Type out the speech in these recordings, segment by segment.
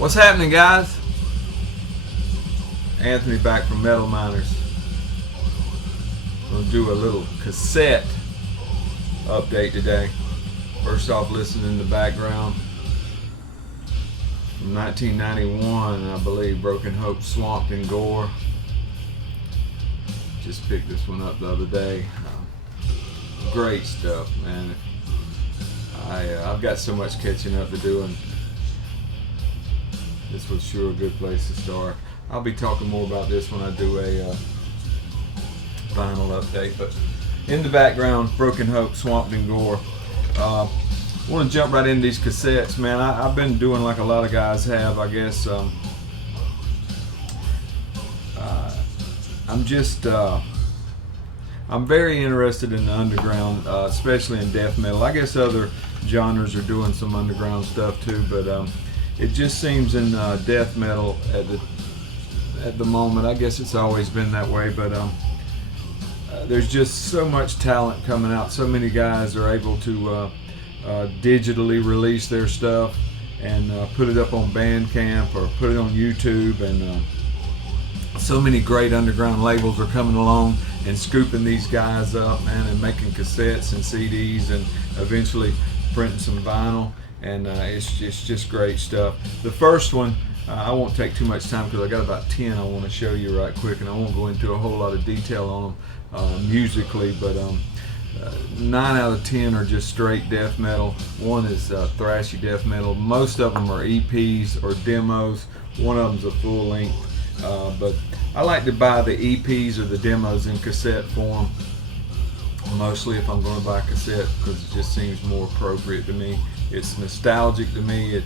What's happening, guys? Anthony back from Metal Miners. We'll do a little cassette update today. First off, listen in the background from 1991, I believe, Broken Hope, Swamped in Gore. Just picked this one up the other day. Great stuff, man. I've got so much catching up to do, and this was sure a good place to start. I'll be talking more about this when I do a vinyl update. But in the background, Broken Hope, Swamped in Gore. I want to jump right into these cassettes, man. I've been doing like a lot of guys have, I guess. I'm very interested in the underground, especially in death metal. I guess other genres are doing some underground stuff too, but it just seems in death metal at the moment, I guess it's always been that way, but there's just so much talent coming out. So many guys are able to digitally release their stuff and put it up on Bandcamp or put it on YouTube, and so many great underground labels are coming along and scooping these guys up, man, and making cassettes and CDs and eventually printing some vinyl, and it's just great stuff. The first one, I won't take too much time because I got about 10 I want to show you right quick, and I won't go into a whole lot of detail on them musically, but 9 out of 10 are just straight death metal. One is thrashy death metal. Most of them are EPs or demos. One of them's a full length, but I like to buy the EPs or the demos in cassette form, mostly if I'm going to buy a cassette, because it just seems more appropriate to me. It's nostalgic to me.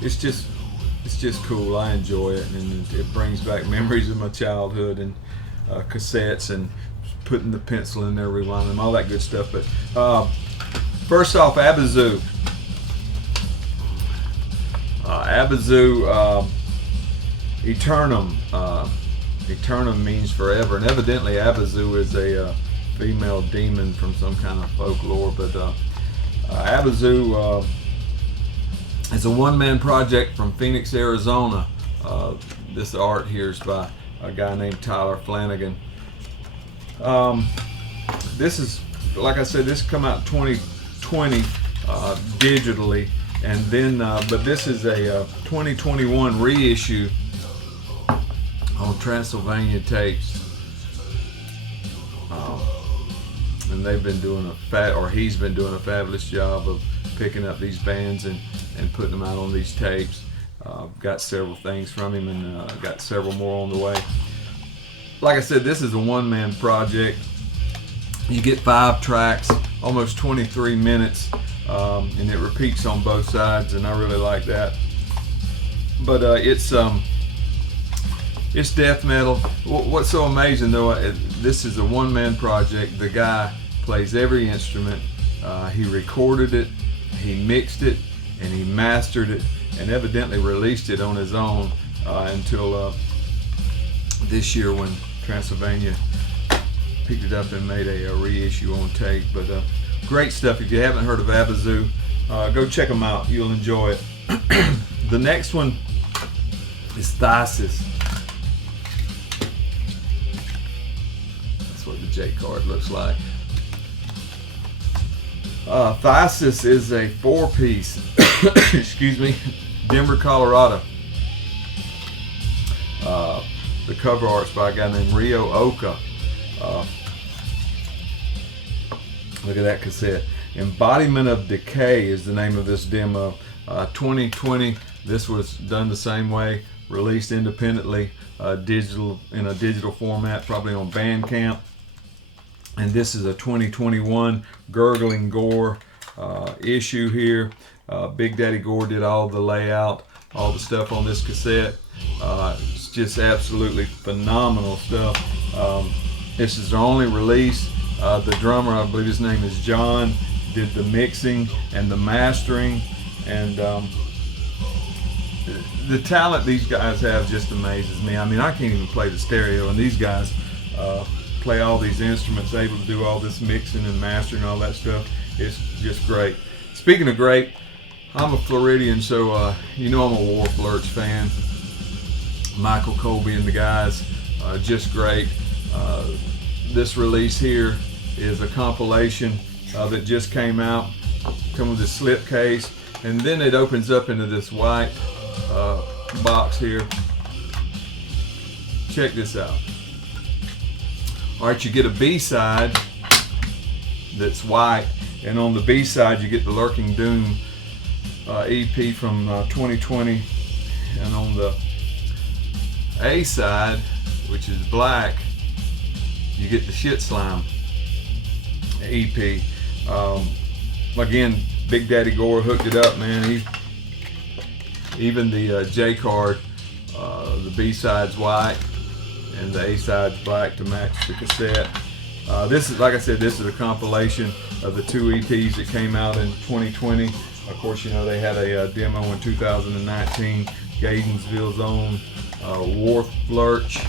It's just cool. I enjoy it, and it brings back memories of my childhood and cassettes and putting the pencil in there, rewinding them, all that good stuff. But first off, Abyzou. Abyzou, Aeternum. Aeternum means forever, and evidently Abyzou is a female demon from some kind of folklore. But Abyzou is a one-man project from Phoenix, Arizona. This art here is by a guy named Tyler Flanagan. This is, like I said, this come out 2020 digitally, and then but this is a 2021 reissue on Transylvania tapes, and they've been doing he's been doing a fabulous job of picking up these bands and putting them out on these tapes. Got several things from him, and got several more on the way. Like I said, this is a one-man project. You get 5 tracks, almost 23 minutes, and it repeats on both sides, and I really like that. But it's death metal. What's so amazing though, this is a one-man project. The guy plays every instrument. He recorded it, he mixed it, and he mastered it, and evidently released it on his own until this year when Transylvania picked it up and made a reissue on tape. But great stuff. If you haven't heard of Abyzou, go check them out. You'll enjoy it. The next one is Phthisis. That's what the J card looks like. Phthisis is a 4-piece, excuse me, Denver, Colorado. The cover art's by a guy named Rio Oka. Look at that cassette. Embodiment of Decay is the name of this demo. 2020, this was done the same way, released independently, digital, in a digital format, probably on Bandcamp. And this is a 2021 Gurgling Gore issue here. Big Daddy Gore did all the layout, all the stuff on this cassette. It's just absolutely phenomenal stuff. This is their only release. The drummer, I believe his name is John, did the mixing and the mastering, and the talent these guys have just amazes me. I mean, I can't even play the stereo, and these guys play all these instruments, able to do all this mixing and mastering and all that stuff. It's just great. Speaking of great, I'm a Floridian, so you know I'm a Wharflurch fan. Michael Colby and the guys, just great. This release here is a compilation that just came out. Come with this slip case, and then it opens up into this white box here. Check this out. All right, you get a B side that's white, and on the B side you get the Lurking Doom EP from 2020, and on the A side, which is black, you get the Shitslime EP. Again, Big Daddy Gore hooked it up, man. Even the J card, the B side's white and the A side's black to match the cassette. This is, like I said, this is a compilation of the 2 EPs that came out in 2020. Of course, you know, they had a demo in 2019. Gainesville's own Wharflurch,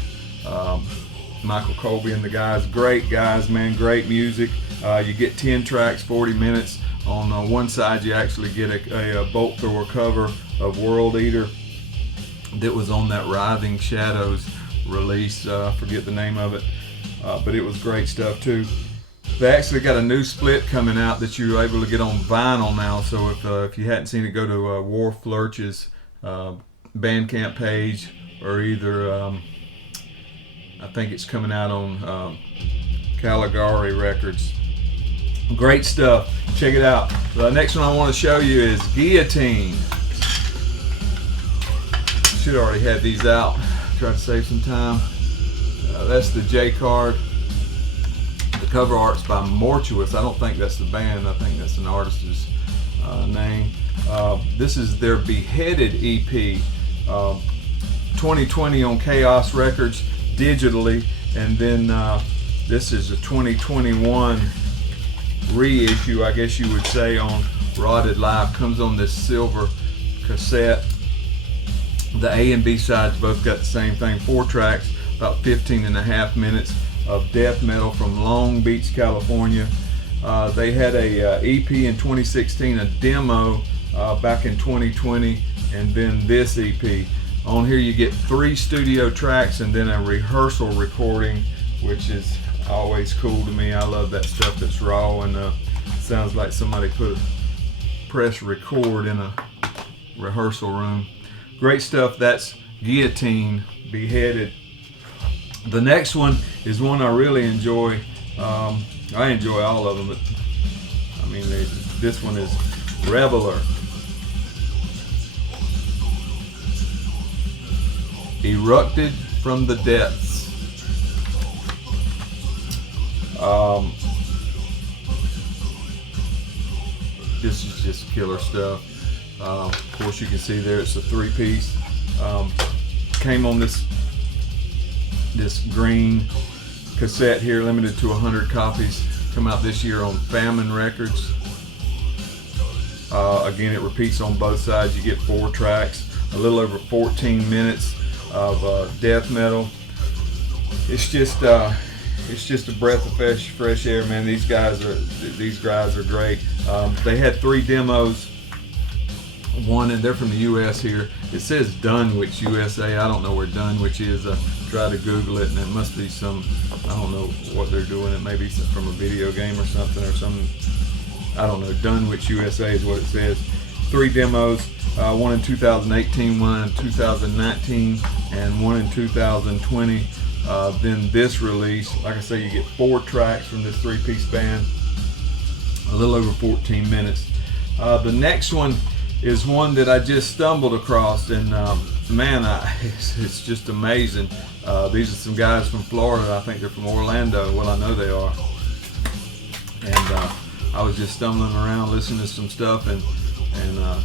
Michael Colby and the guys. Great guys, man, great music. You get 10 tracks, 40 minutes. On one side, you actually get a bolt thrower cover of World Eater that was on that Writhing Shadows release. Forget the name of it, but it was great stuff too. They actually got a new split coming out that you're able to get on vinyl now. So if you hadn't seen it, go to Wharflurch's Bandcamp page, or either I think it's coming out on Caligari Records. Great stuff. Check it out. The next one I want to show you is Guillotine. Should already have these out. Try to save some time. That's the J card. The cover art's by Mortuous. I don't think that's the band. I think that's an artist's name. This is their Beheaded EP. 2020 on Chaos Records digitally, and then this is a 2021 reissue, I guess you would say, on Rotted Live. Comes on this silver cassette. The A and B sides both got the same thing. 4 tracks, about 15.5 minutes of death metal from Long Beach, California. They had a EP in 2016, a demo back in 2020, and then this EP. On here you get 3 studio tracks and then a rehearsal recording, which is always cool to me. I love that stuff that's raw and sounds like somebody put a press record in a rehearsal room. Great stuff. That's Guillotine, Beheaded. The next one is one I really enjoy. I enjoy all of them, but I mean, this one is Reveler. Eructed from the Depths. This is just killer stuff. Of course, you can see there it's a 3-piece. Came on this green cassette here, limited to 100 copies. Come out this year on Famine Records. Again, it repeats on both sides. You get 4 tracks, a little over 14 minutes of death metal. It's just a breath of fresh air, man. These guys are great. They had 3 demos. One, and they're from the U.S. here. It says Dunwich, USA. I don't know where Dunwich is. I tried to Google it, and it must be some, I don't know what they're doing. It may be from a video game or something, or some, I don't know. Dunwich, USA is what it says. 3 demos, one in 2018, one in 2019, and one in 2020. Then this release, like I say, you get 4 tracks from this 3-piece band, a little over 14 minutes. The next one is one that I just stumbled across, and man, it's just amazing. These are some guys from Florida. I think they're from Orlando. Well, I know they are. And I was just stumbling around listening to some stuff and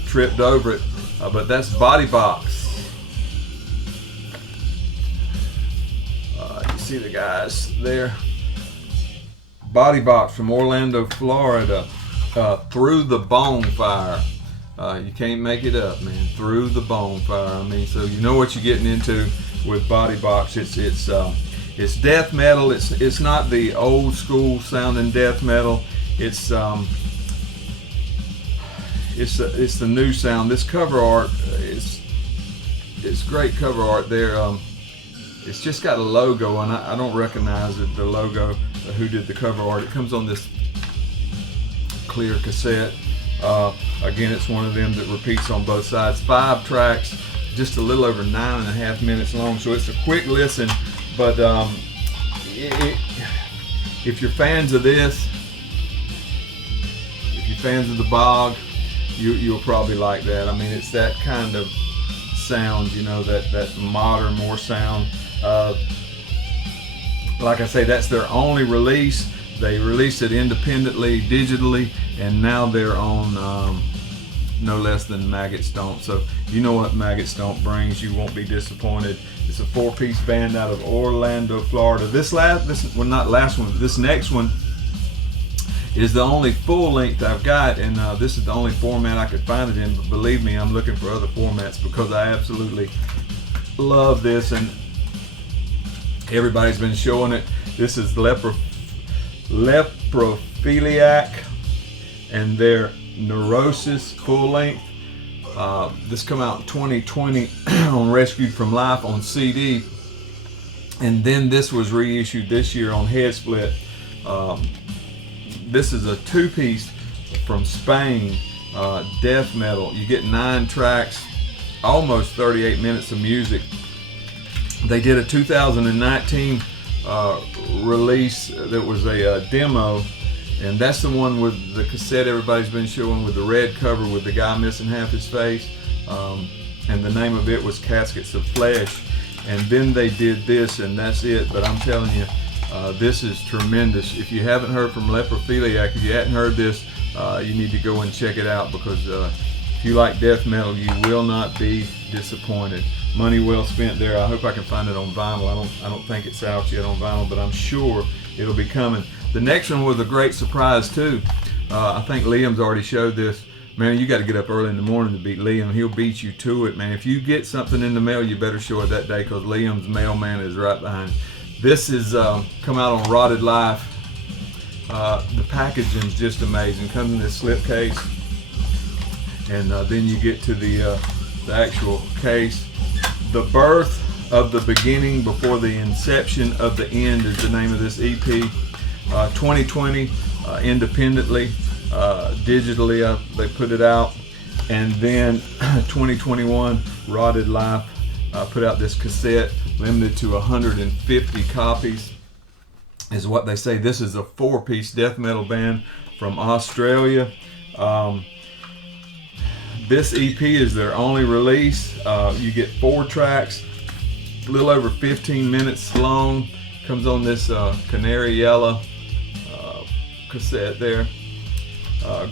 tripped over it. But that's Bodybox. You see the guys there. Bodybox from Orlando, Florida. Through the Bongfire. You can't make it up, man. Through the Bongfire. I mean, so you know what you're getting into with Bodybox. It's death metal. It's not the old school sounding death metal. It's it's the new sound. This cover art it's great cover art there. It's just got a logo, and I don't recognize it, the logo, who did the cover art. It comes on this clear cassette. Again, it's one of them that repeats on both sides. 5 tracks, just a little over 9.5 minutes long, so it's a quick listen. But if you're fans of this, if you're fans of the bog, you'll probably like that. I mean, it's that kind of sound, you know, that modern more sound. Like I say, that's their only release. They released it independently, digitally, and now they're on no less than Maggot Stomp. So you know what Maggot Stomp brings. You won't be disappointed. It's a 4-piece band out of Orlando, Florida. This next one is the only full length I've got, and this is the only format I could find it in. But believe me, I'm looking for other formats because I absolutely love this, and everybody's been showing it. This is Leprophiliac and their Necrosis full length. This come out in 2020 on Rescued from Life on CD, and then this was reissued this year on Head Split. This is a 2-piece from Spain, death metal. You get 9 tracks, almost 38 minutes of music. They did a 2019 release that was a demo, and that's the one with the cassette everybody's been showing, with the red cover with the guy missing half his face, and the name of it was Cassettes of Flesh. And then they did this, and that's it. But I'm telling you, this is tremendous. If you haven't heard from Leprophiliac, if you hadn't heard this, you need to go and check it out, because if you like death metal, you will not be disappointed. Money well spent there. I hope I can find it on vinyl. I don't think it's out yet on vinyl, but I'm sure it'll be coming. The next one was a great surprise too. I think Liam's already showed this. Man, you got to get up early in the morning to beat Liam. He'll beat you to it, man. If you get something in the mail, you better show it that day, because Liam's mailman is right behind. This is come out on Rotted Life. The packaging is just amazing. Comes in this slipcase, and then you get to the actual case. The Birth of the Beginning Before the Inception of the End is the name of this EP. 2020, independently, digitally, they put it out. And then 2021, Rotted Life put out this cassette, limited to 150 copies, is what they say. This is a 4-piece death metal band from Australia. This EP is their only release. You get 4 tracks, a little over 15 minutes long. Comes on this canary yellow cassette there.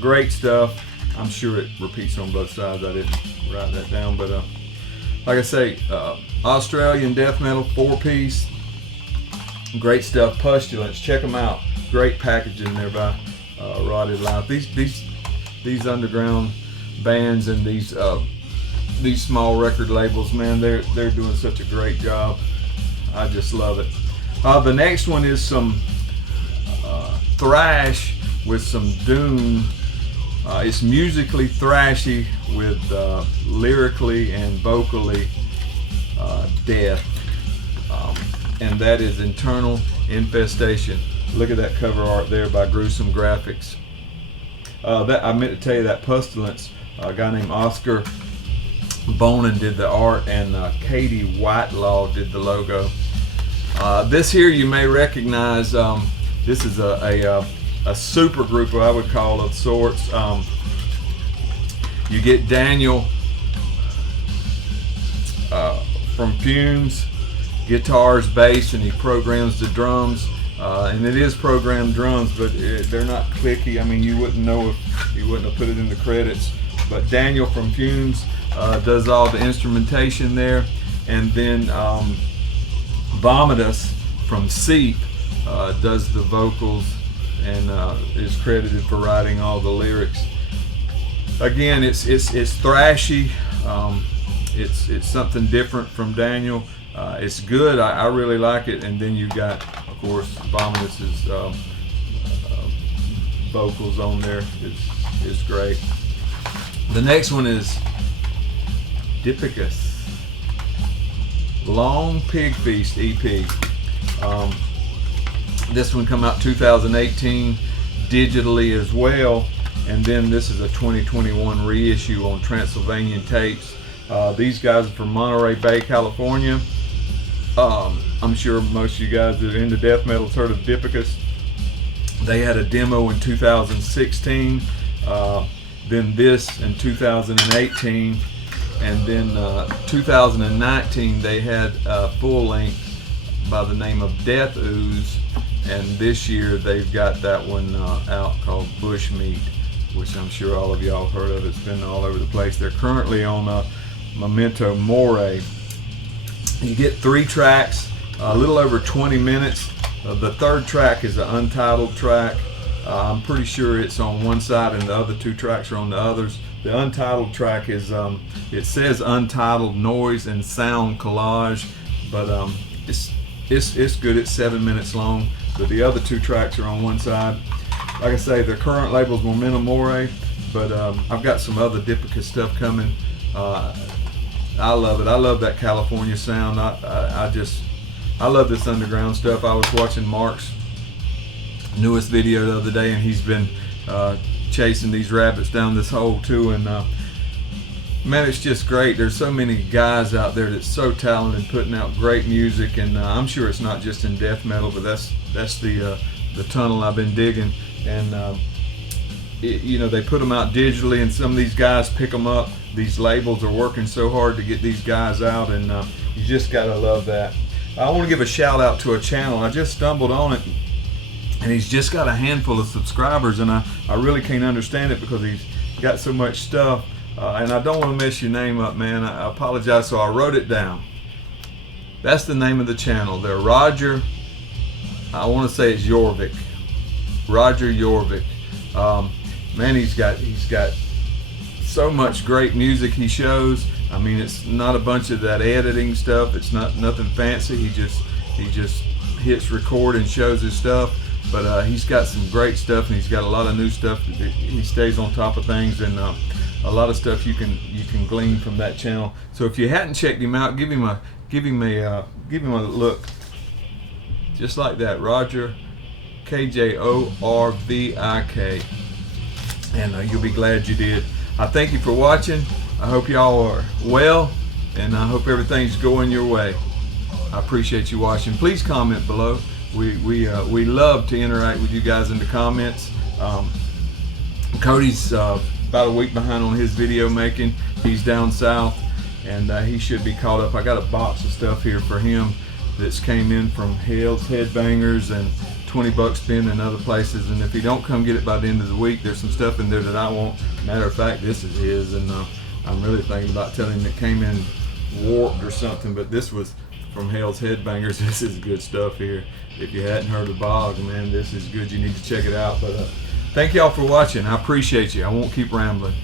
Great stuff. I'm sure it repeats on both sides. I didn't write that down, but like I say, Australian death metal 4-piece. Great stuff. Pustilence, check them out. Great packaging there by Rotted Life. These underground bands and these small record labels, man, they're doing such a great job. I just love it. The next one is some thrash with some doom. It's musically thrashy with lyrically and vocally death, and that is Eternal Infestation. Look at that cover art there by Gruesome Graphics. That I meant to tell you, that Pustilence, a guy named Oscar Bonin did the art, and Katie Whitelaw did the logo. This here you may recognize. This is a super group, I would call, of sorts. You get Daniel from Fumes, guitars, bass, and he programs the drums. And it is programmed drums, but they're not clicky. I mean, you wouldn't know if he wouldn't have put it in the credits. But Daniel from Fumes does all the instrumentation there. And then Vomitus from Seep does the vocals and is credited for writing all the lyrics. Again, it's thrashy. It's something different from Daniel. It's good. I really like it. And then you got, of course, Vomitus's vocals on there is great. The next one is Dipygus. Long Pig Feast EP. This one come out 2018 digitally as well, and then this is a 2021 reissue on Transylvanian tapes. These guys are from Monterey Bay, California. I'm sure most of you guys that are into death metal have heard of Dipygus. They had a demo in 2016, then this in 2018, and then 2019 they had a full length by the name of Death Ooze, and this year they've got that one out called Bushmeat, which I'm sure all of y'all have heard of. It's been all over the place. They're currently on Memento Mori. You get 3 tracks, a little over 20 minutes. The third track is an untitled track. I'm pretty sure it's on one side and the other 2 tracks are on the others. The untitled track is, it says Untitled Noise and Sound Collage, but it's good. It's 7 minutes long, but the other 2 tracks are on one side. Like I say, their current label's Memento Mori, but I've got some other Dipygus stuff coming. I love it. I love that California sound. I love this underground stuff. I was watching Mark's newest video the other day, and he's been chasing these rabbits down this hole too, and man, it's just great. There's so many guys out there that's so talented, putting out great music, and I'm sure it's not just in death metal, but that's the tunnel I've been digging. And you know, they put them out digitally, and some of these guys pick them up. These labels are working so hard to get these guys out, and you just gotta love that. I want to give a shout out to a channel. I just stumbled on it, and he's just got a handful of subscribers, and I really can't understand it because he's got so much stuff. And I don't want to mess your name up, man. I apologize, so I wrote it down. That's the name of the channel. They're Roger, I want to say it's Jorvik. Roger Jorvik. Man, he's got so much great music he shows. I mean, it's not a bunch of that editing stuff. It's not nothing fancy. He just hits record and shows his stuff. But he's got some great stuff, and he's got a lot of new stuff. He stays on top of things, and a lot of stuff you can glean from that channel. So if you hadn't checked him out, give him a look. Just like that, Roger, KJORVIK, and you'll be glad you did. I thank you for watching. I hope y'all are well, and I hope everything's going your way. I appreciate you watching. Please comment below. We love to interact with you guys in the comments. Cody's about a week behind on his video making. He's down south, and he should be caught up. I got a box of stuff here for him that's came in from Hell's Headbangers and 20 Bucks Spin and other places, and if he don't come get it by the end of the week, there's some stuff in there that I want. Matter of fact, this is his, and I'm really thinking about telling him it came in warped or something, but this was from Hell's Headbangers. This is good stuff here. If you hadn't heard of Bog, man, this is good. You need to check it out. But thank y'all for watching. I appreciate you. I won't keep rambling.